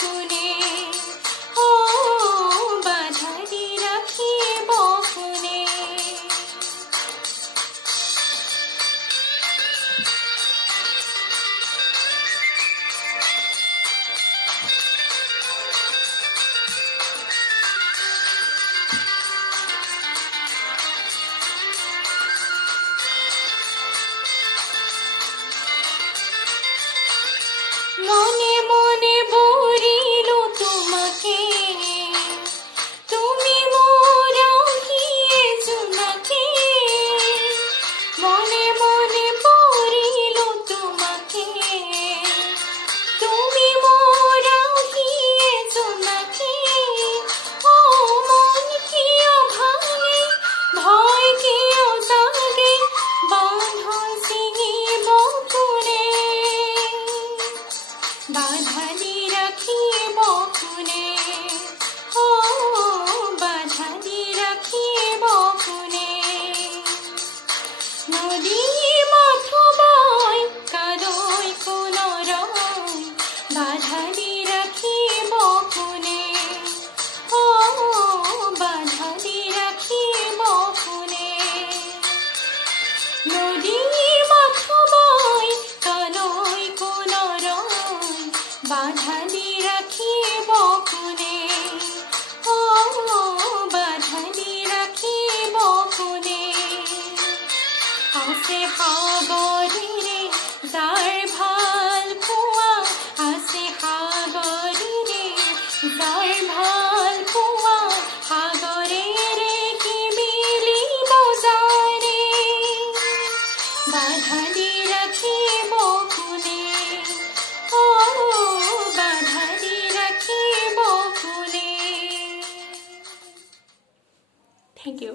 কোনে ও বাধা দি ৰাখিব কোনে মনে মনে বলিলো তোমাকে তুমি মোর আঁখিয়ে জোনাকে মনে মনে বলিলো তোমাকে তুমি মোর আঁখিয়ে জোনাকে ও মন কিয় ভাঙে ভয় কিয় জাগে বাঁধন ছিঙিব কোনে বাধা দি ৰাখিব কোনে ও বাধা দি ৰাখিব কোনে নদী মাথোঁবাই কালৈ কোনৰয় বাধা দি ৰাখিব কোনে ও বাধা দি ৰাখিব কোনে নদী মাথোঁবাই কালৈ কোনৰয় বাধা দি ৰাখিব কোনে ও বাধা দি ৰাখিব কোনে আছে সাগৰেৰে যাৰ ভাল পোৱা আছে সাগৰেৰে যাৰ ভাল পোৱা সাগৰেৰে কি মিলিব জানে বাধা দি ৰাখিব কোনে ও বাধা দি ৰাখিব কোনে Thank you.